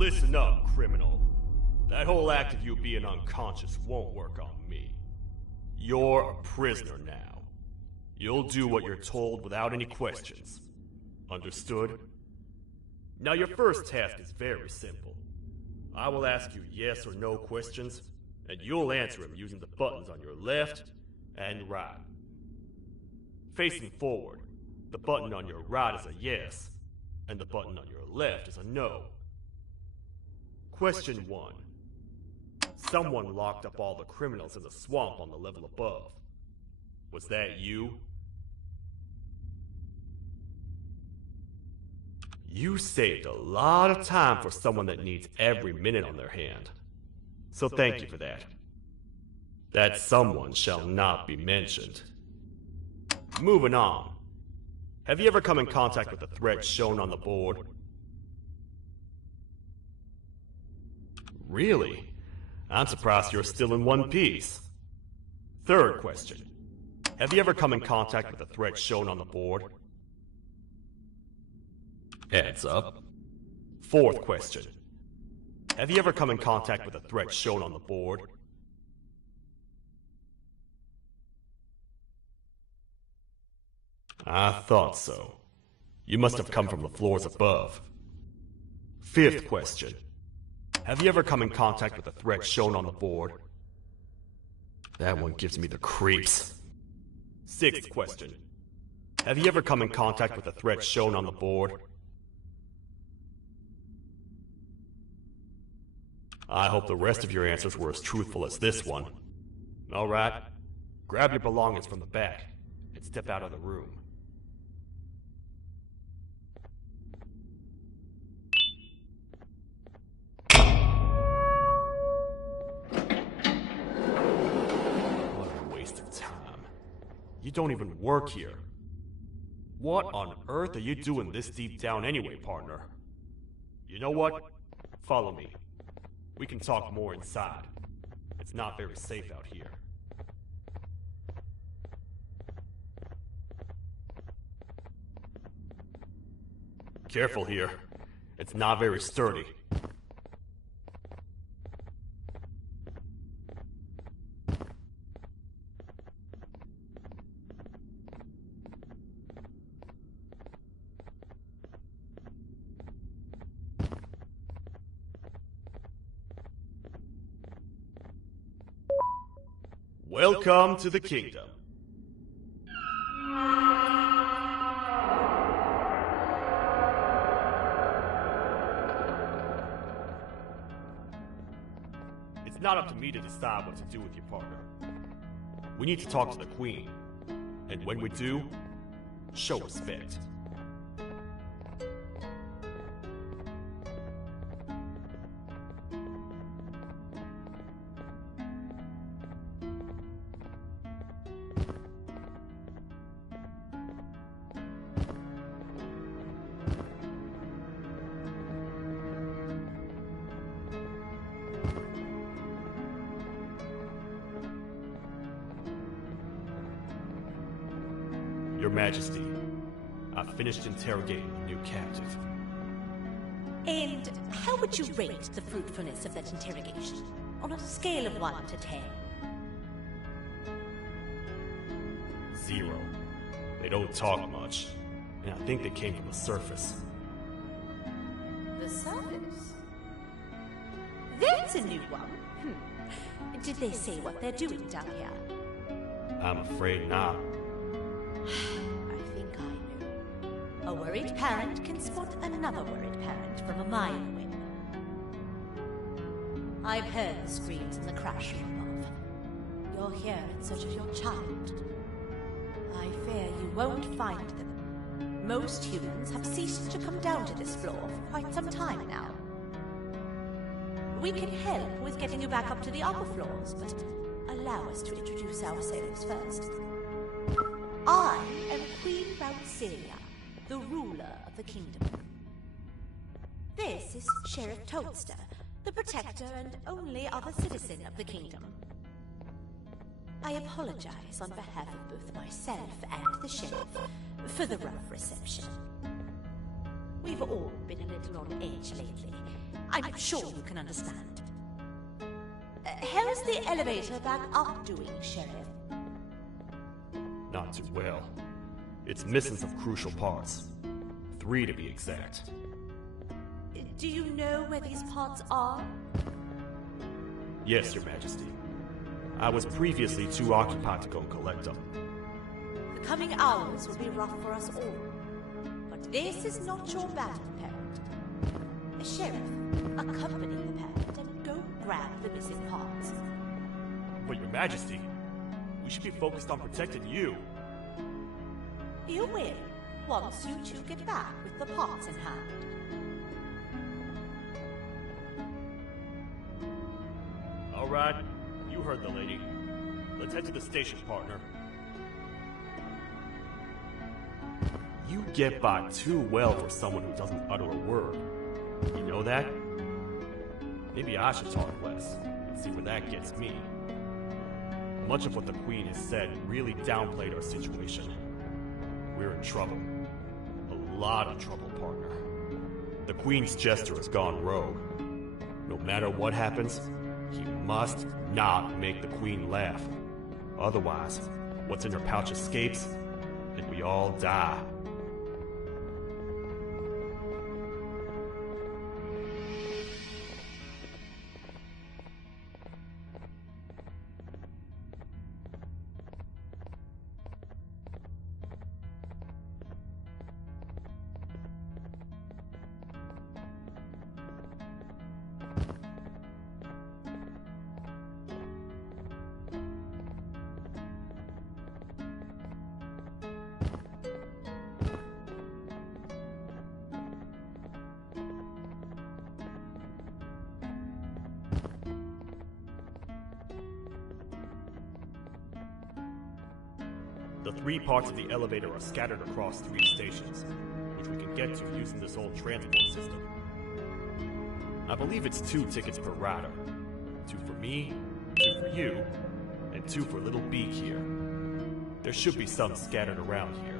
Listen up, criminal. That whole act of you being unconscious won't work on me. You're a prisoner now. You'll do what you're told without any questions. Understood? Now your first task is very simple. I will ask you yes or no questions, and you'll answer them using the buttons on your left and right. Facing forward, the button on your right is a yes, and the button on your left is a no. Question 1. Someone locked up all the criminals in the swamp on the level above. Was that you? You saved a lot of time for someone that needs every minute on their hand. So thank you for that. That someone shall not be mentioned. Moving on. Have you ever come in contact with the threat shown on the board? Really? I'm surprised you're still in one piece. Third question. Have you ever come in contact with the threat shown on the board? Heads up. Fourth question. Have you ever come in contact with the threat shown on the board? I thought so. You must have come from the floors above. Fifth question. Have you ever come in contact with the threat shown on the board? That one gives me the creeps. Sixth question. Have you ever come in contact with the threat shown on the board? I hope the rest of your answers were as truthful as this one. Alright, grab your belongings from the back and step out of the room. You don't even work here. What on earth are you doing this deep down anyway, partner? You know what? Follow me. We can talk more inside. It's not very safe out here. Careful here. It's not very sturdy. Welcome to the kingdom. It's not up to me to decide what to do with your partner. We need to talk to the queen. And when we do, show respect. Your Majesty, I've finished interrogating the new captive. And how would you rate the fruitfulness of that interrogation, on a scale of 1 to 10? 0. They don't talk much, and I think they came from the surface. The service. That's a new one. Did they say what they're doing down here? I'm afraid not. I think I know. A worried parent can spot another worried parent from a mile away. I've heard the screams in the crash room above. You're here in search of your child. I fear you won't find them. Most humans have ceased to come down to this floor for quite some time now. We can help with getting you back up to the upper floors, but allow us to introduce ourselves first. I am Queen Raucelia, the ruler of the kingdom. This is Sheriff Toadster, the protector and only other citizen of the kingdom. I apologize on behalf of both myself and the sheriff for the rough reception. We've all been a little on edge lately. I'm sure you can understand. How's the elevator back up doing, Sheriff? Not too well. It's missing some crucial parts. 3 to be exact. Do you know where these parts are? Yes, Your Majesty. I was previously too occupied to go and collect them. The coming hours will be rough for us all. But this is not your battle, parent. Sheriff, accompany the parent and go grab the missing parts. But Your Majesty, we should be focused on protecting you. You will, once you two get back with the parts in hand. All right, you heard the lady. Let's head to the station, partner. You get by too well for someone who doesn't utter a word. You know that? Maybe I should talk less and see where that gets me. Much of what the Queen has said really downplayed our situation. We're in trouble. A lot of trouble, partner. The Queen's jester has gone rogue. No matter what happens, he must not make the Queen laugh. Otherwise, what's in her pouch escapes, and we all die. The 3 parts of the elevator are scattered across 3 stations, which we can get to using this old transport system. I believe it's 2 tickets per rider. 2 for me, 2 for you, and 2 for Little Beak here. There should be some scattered around here.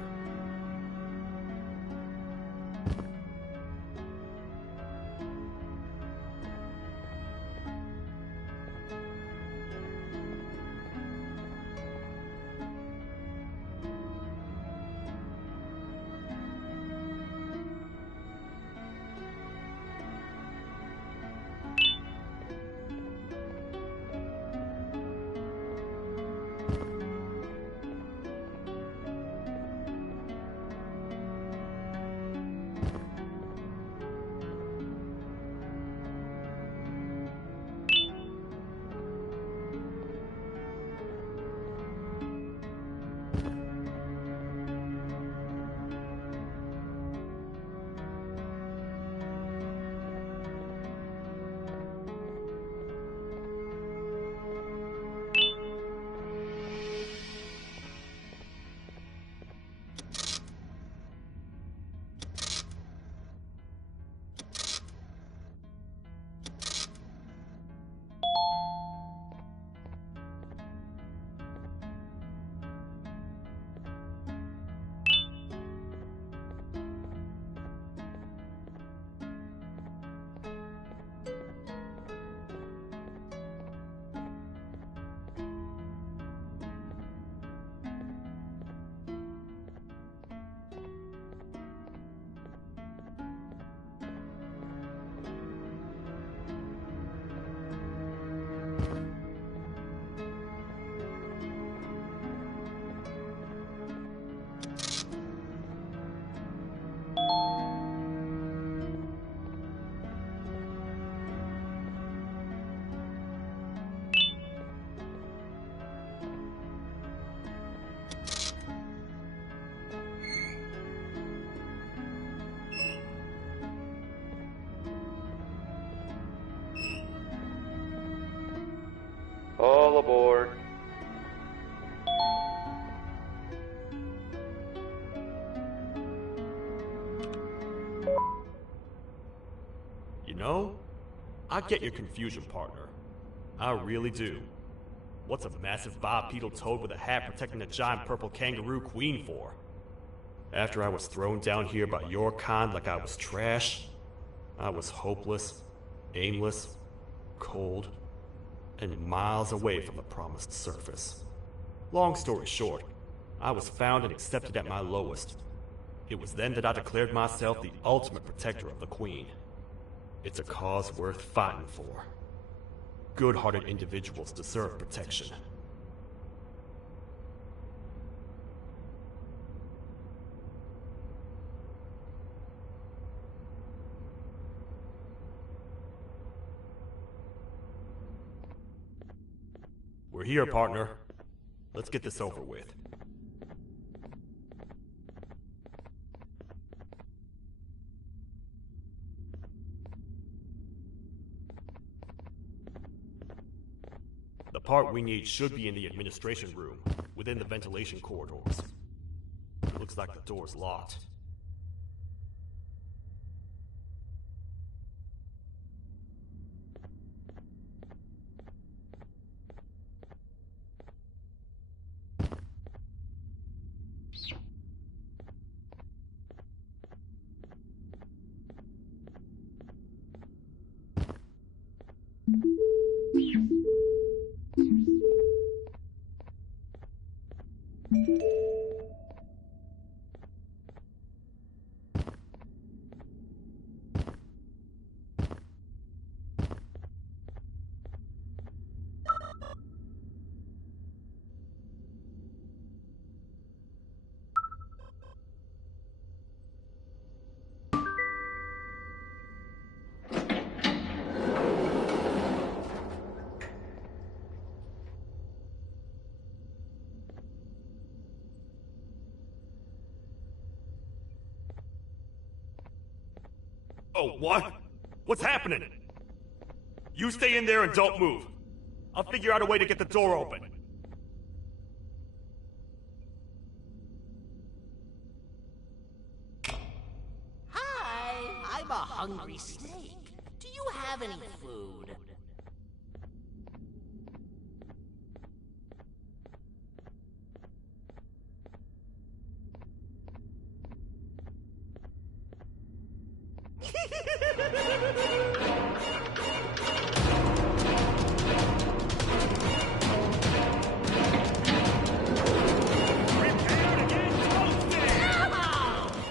No? I get your confusion, partner. I really do. What's a massive bipedal toad with a hat protecting a giant purple kangaroo queen for? After I was thrown down here by your kind like I was trash, I was hopeless, aimless, cold, and miles away from the promised surface. Long story short, I was found and accepted at my lowest. It was then that I declared myself the ultimate protector of the Queen. It's a cause worth fighting for. Good-hearted individuals deserve protection. We're here, partner. Let's get this over with. The part we need should be in the administration room, within the ventilation corridors. It looks like the door's locked. Oh, what? What's happening? You stay in there and don't move. I'll figure out a way to get the door open. Hi, I'm a hungry snake. Do you have any food?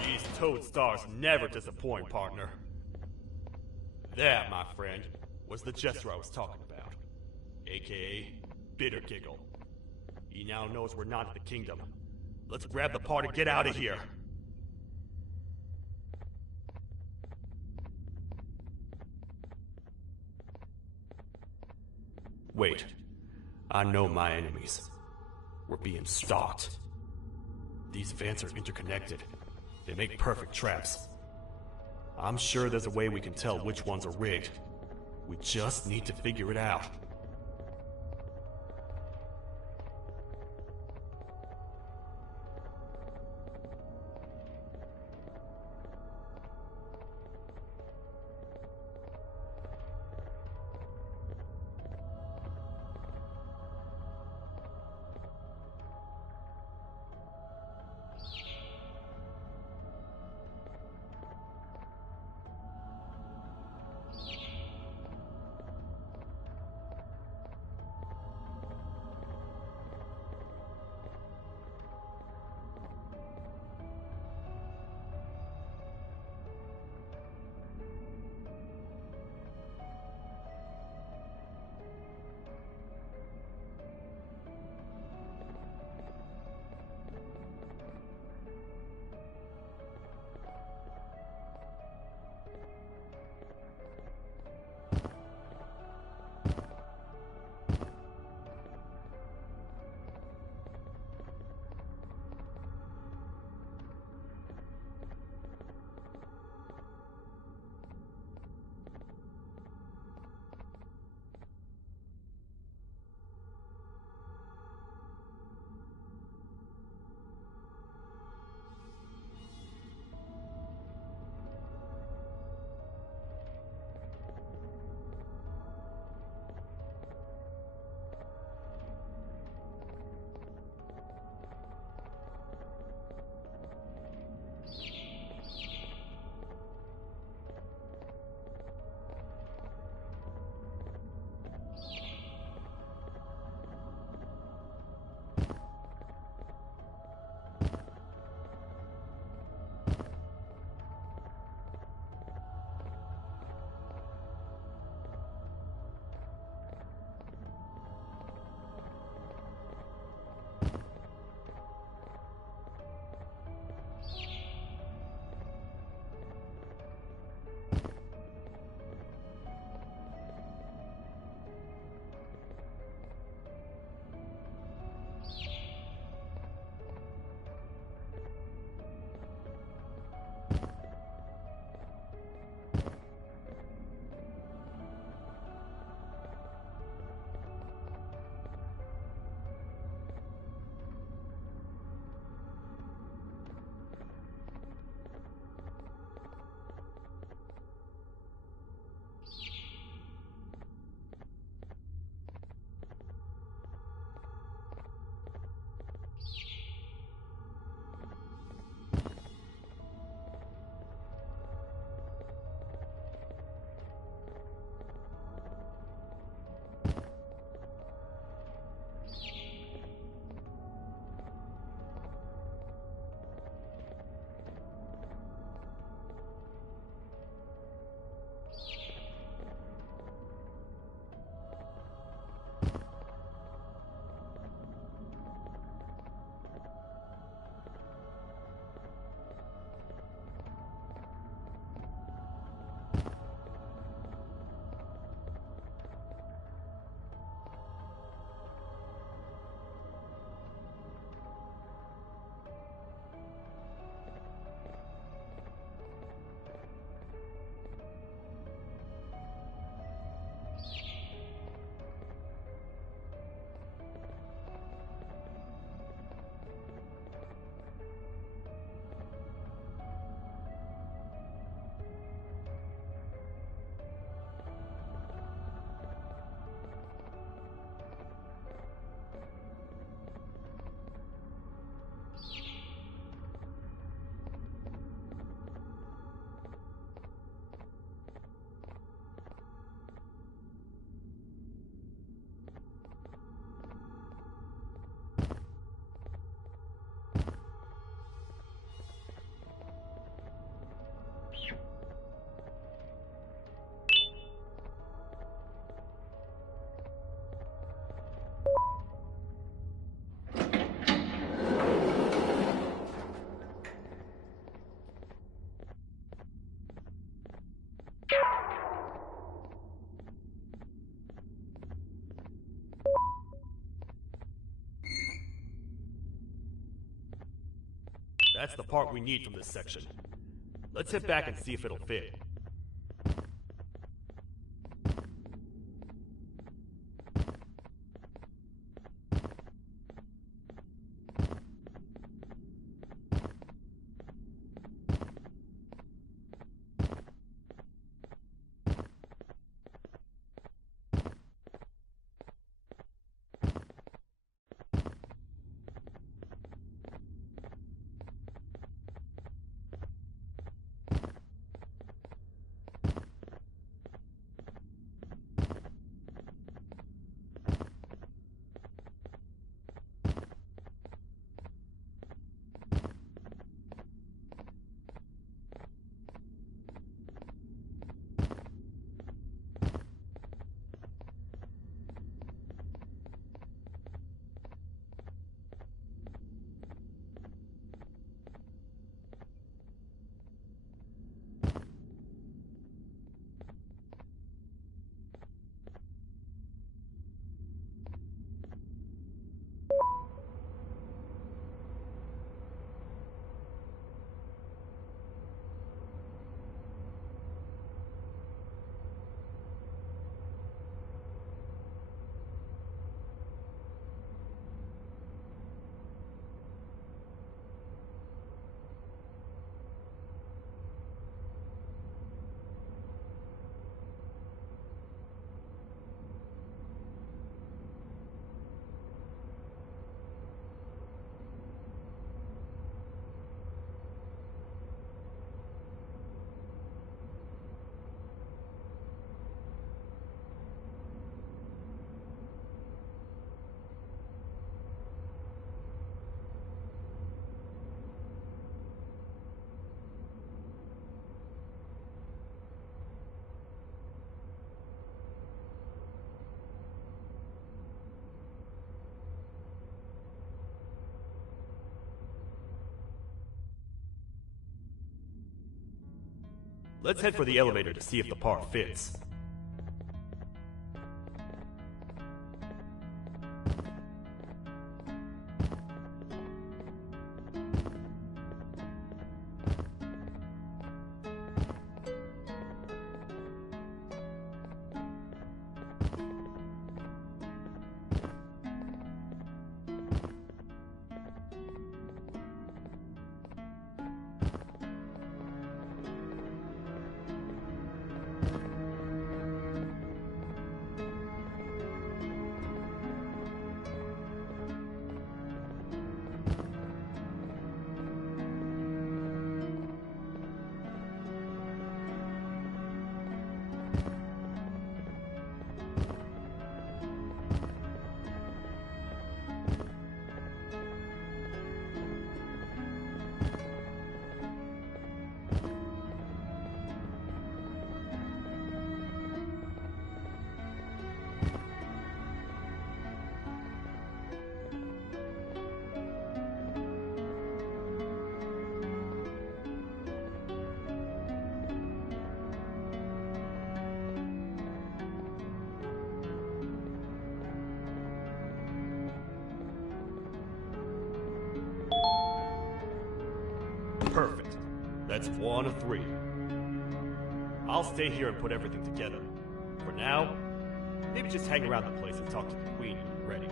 These toad stars never disappoint, partner. That, my friend, was the jester I was talking about. AKA Bitter Giggle. He now knows we're not at the kingdom. Let's grab the part and get out of here. Wait. I know my enemies. We're being stalked. These vents are interconnected. They make perfect traps. I'm sure there's a way we can tell which ones are rigged. We just need to figure it out. That's the part we need from this section. Let's head back and see if it'll fit. Let's head for the elevator to see if the part fits. Perfect. That's 1 of 3. I'll stay here and put everything together. For now, maybe just hang around the place and talk to the Queen when you're ready.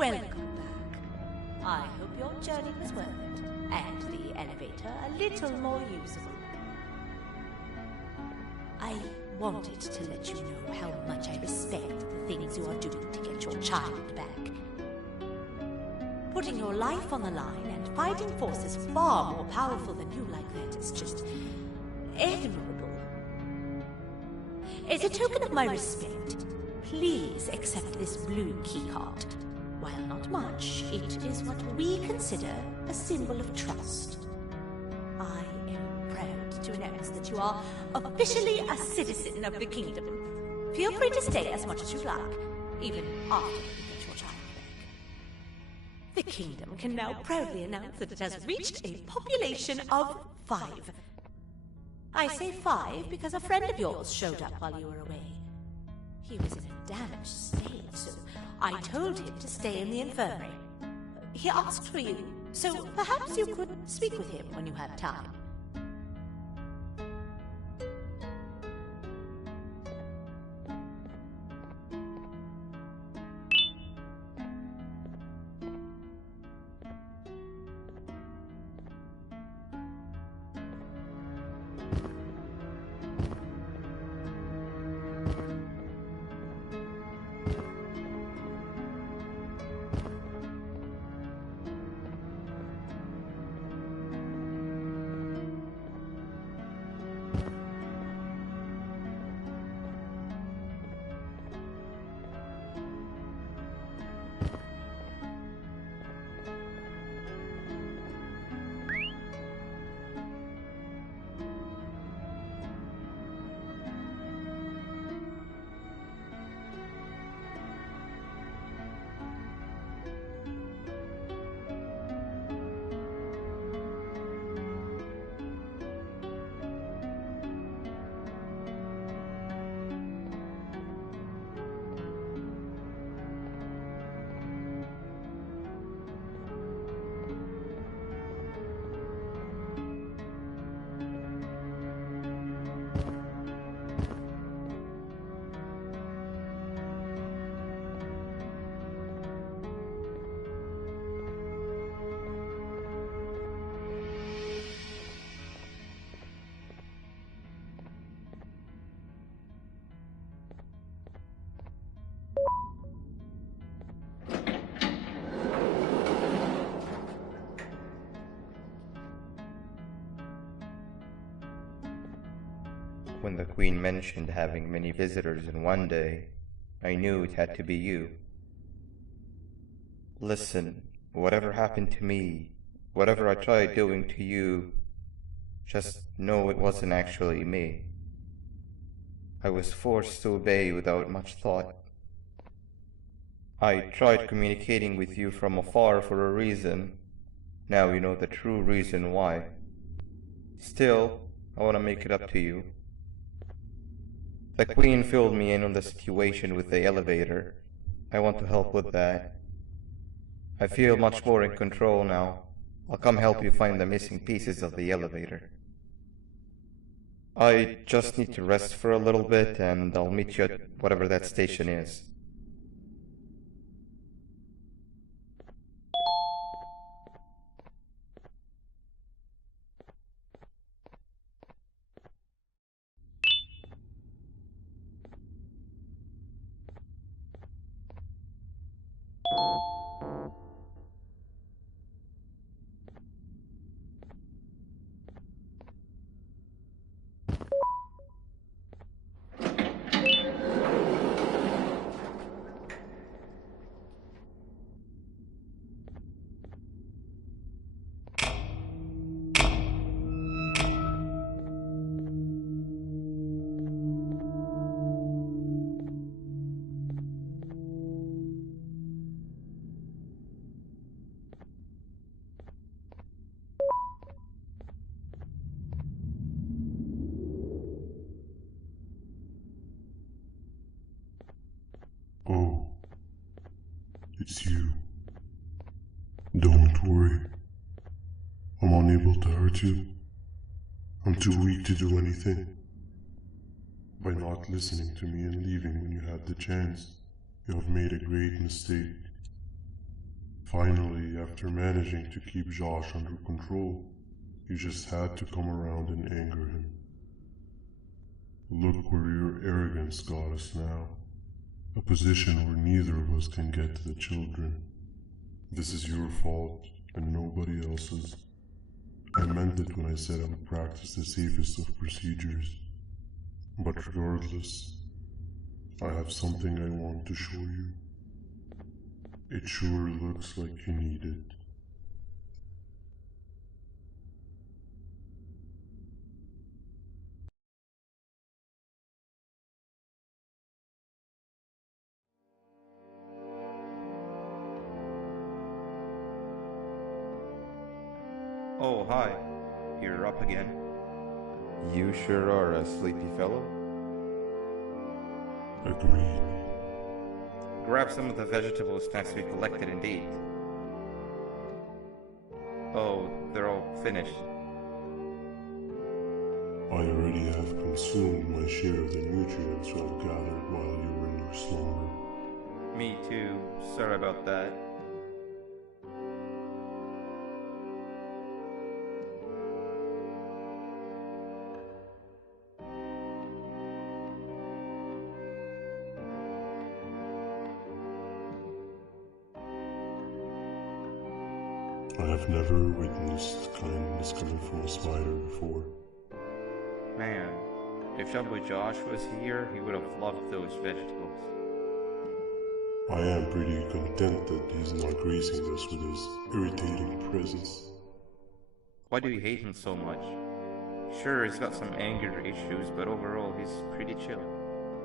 Welcome back. I hope your journey was worth it, and the elevator a little more usable. I wanted to let you know how much I respect the things you are doing to get your child back. Putting your life on the line and fighting forces far more powerful than you like that is just admirable. As a token of my respect, please accept this blue keycard. While not much, it is what we consider a symbol of trust. I am proud to announce that you are officially a citizen of the kingdom. Feel free to stay as much as you like, even after you get your child back. The kingdom can now proudly announce that it has reached a population of 5. I say 5 because a friend of yours showed up while you were away. He was in a damaged state, so I told him to stay in the infirmary. He asked for you, so perhaps you could speak with him when you have time. When the Queen mentioned having many visitors in one day, I knew it had to be you. Listen, whatever happened to me, whatever I tried doing to you, just know it wasn't actually me. I was forced to obey without much thought. I tried communicating with you from afar for a reason. Now you know the true reason why. Still, I want to make it up to you. The Queen filled me in on the situation with the elevator. I want to help with that. I feel much more in control now. I'll come help you find the missing pieces of the elevator. I just need to rest for a little bit, and I'll meet you at whatever that station is. Oh, it's you. Don't worry. I'm unable to hurt you. I'm too weak to do anything. By not listening to me and leaving when you had the chance, you have made a great mistake. Finally, after managing to keep Josh under control, you just had to come around and anger him. Look where your arrogance got us now. A position where neither of us can get to the children. This is your fault, and nobody else's. I meant it when I said I would practice the safest of procedures. But regardless, I have something I want to show you. It sure looks like you need it. Oh, hi. You're up again. You sure are a sleepy fellow. Agreed. Grab some of the vegetable snacks we collected indeed. Oh, they're all finished. I already have consumed my share of the nutrients I've gathered while you were in your slumber. Me too. Sorry about that. I have never witnessed kindness coming from a spider before. Man, if Jumbo Josh was here, he would have loved those vegetables. I am pretty content that he's not gracing us with his irritating presence. Why do you hate him so much? Sure, he's got some anger issues, but overall he's pretty chill.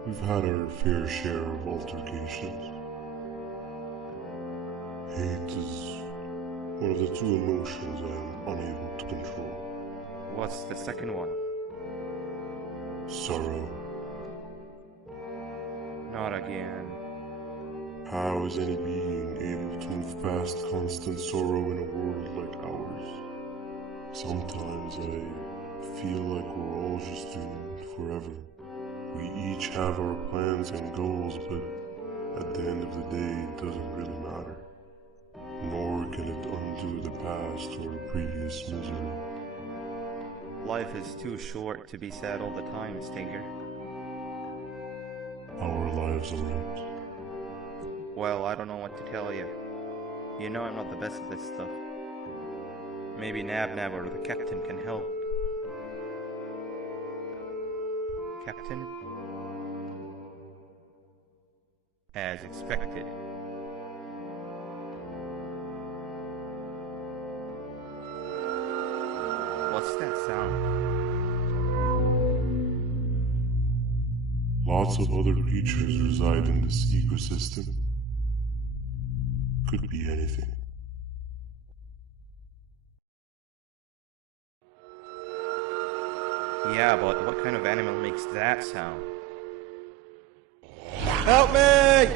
We've had our fair share of altercations. Hate is one of the two emotions I am unable to control. What's the second one? Sorrow. Not again. How is any being able to move past constant sorrow in a world like ours? Sometimes I feel like we're all just doomed forever. We each have our plans and goals, but at the end of the day, it doesn't really matter. Nor can it undo the past or previous misery. Life is too short to be sad all the time, Stinger. Our lives aren't. Well, I don't know what to tell you. You know I'm not the best at this stuff. Maybe Nab or the captain can help. Captain? As expected. What's that sound? Lots of other creatures reside in this ecosystem. Could be anything. Yeah, but what kind of animal makes that sound? Help me!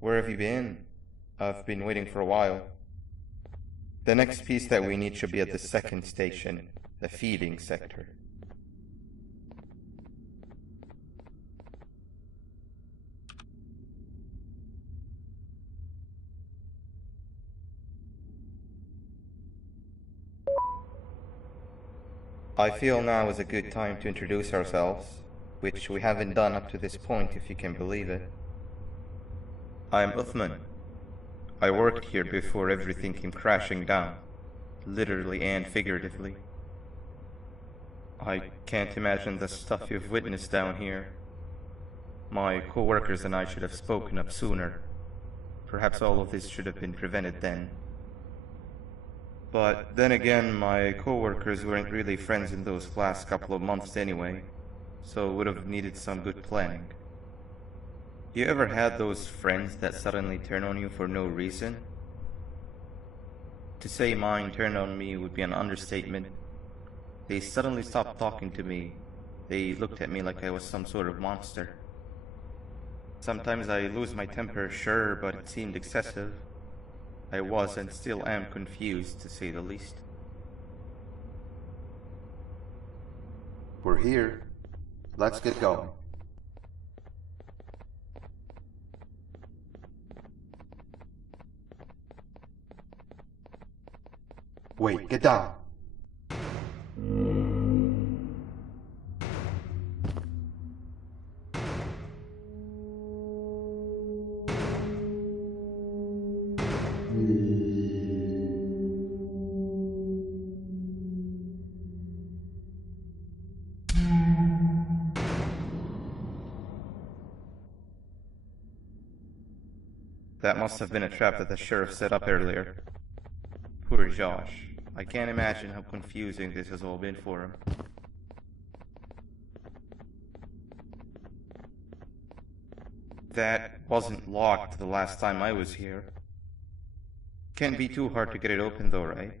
Where have you been? I've been waiting for a while. The next piece that we need should be at the second station, the feeding sector. I feel now is a good time to introduce ourselves, which we haven't done up to this point, if you can believe it. I'm Uthman. I worked here before everything came crashing down, literally and figuratively. I can't imagine the stuff you've witnessed down here. My co-workers and I should have spoken up sooner. Perhaps all of this should have been prevented then. But then again, my co-workers weren't really friends in those last couple of months anyway, so would have needed some good planning. You ever had those friends that suddenly turn on you for no reason? To say mine turned on me would be an understatement. They suddenly stopped talking to me. They looked at me like I was some sort of monster. Sometimes I lose my temper, sure, but it seemed excessive. I was and still am confused, to say the least. We're here. Let's get going. Wait, get down. That must have been a trap that the sheriff set up earlier. Poor Josh. I can't imagine how confusing this has all been for him. That wasn't locked the last time I was here. Can't be too hard to get it open though, right?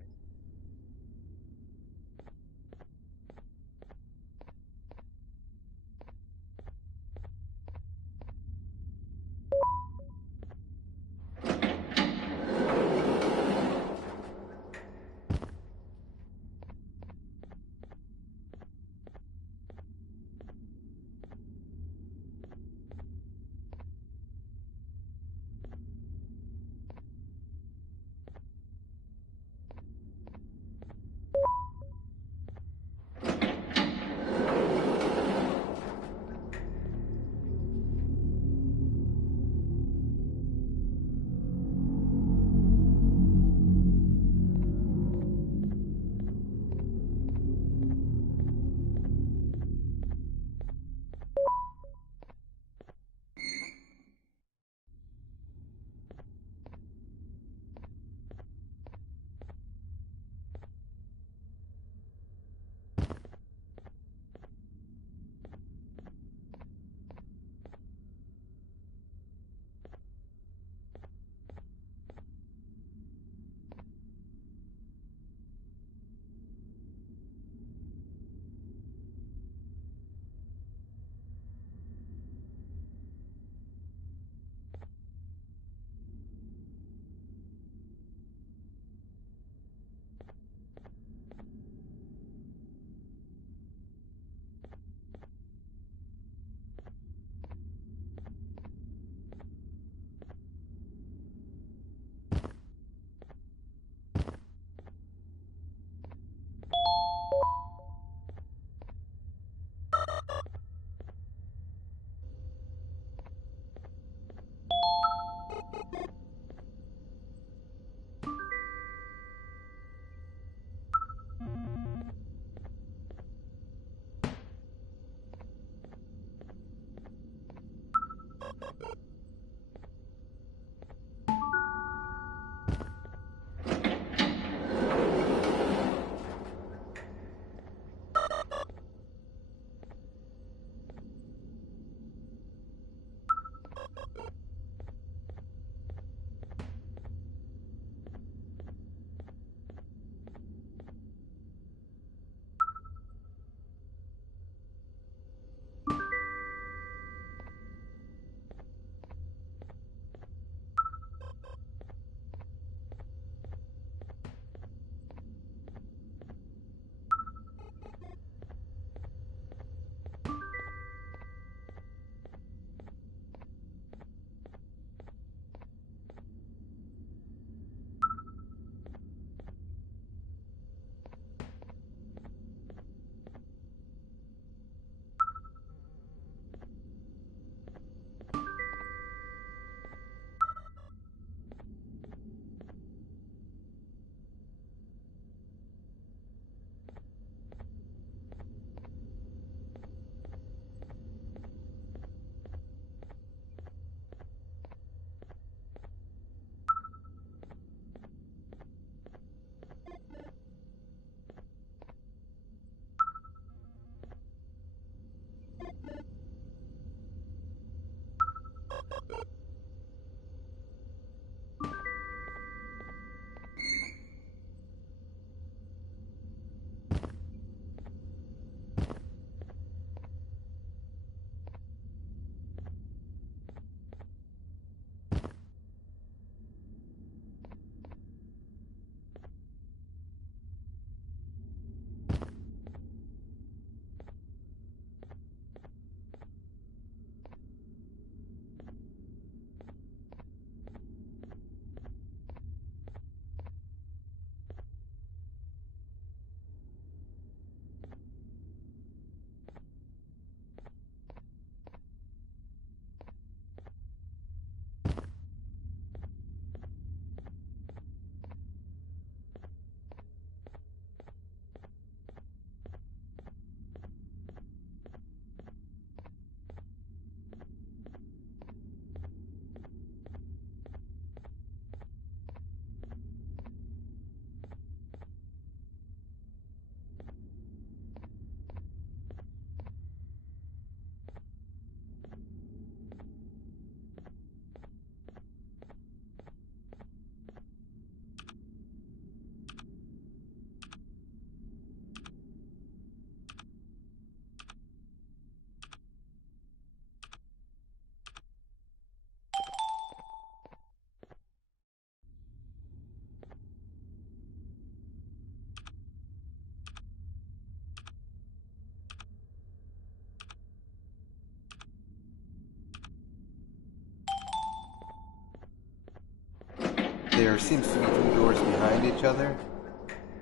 There seems to be two doors behind each other.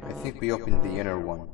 I think we opened the inner one.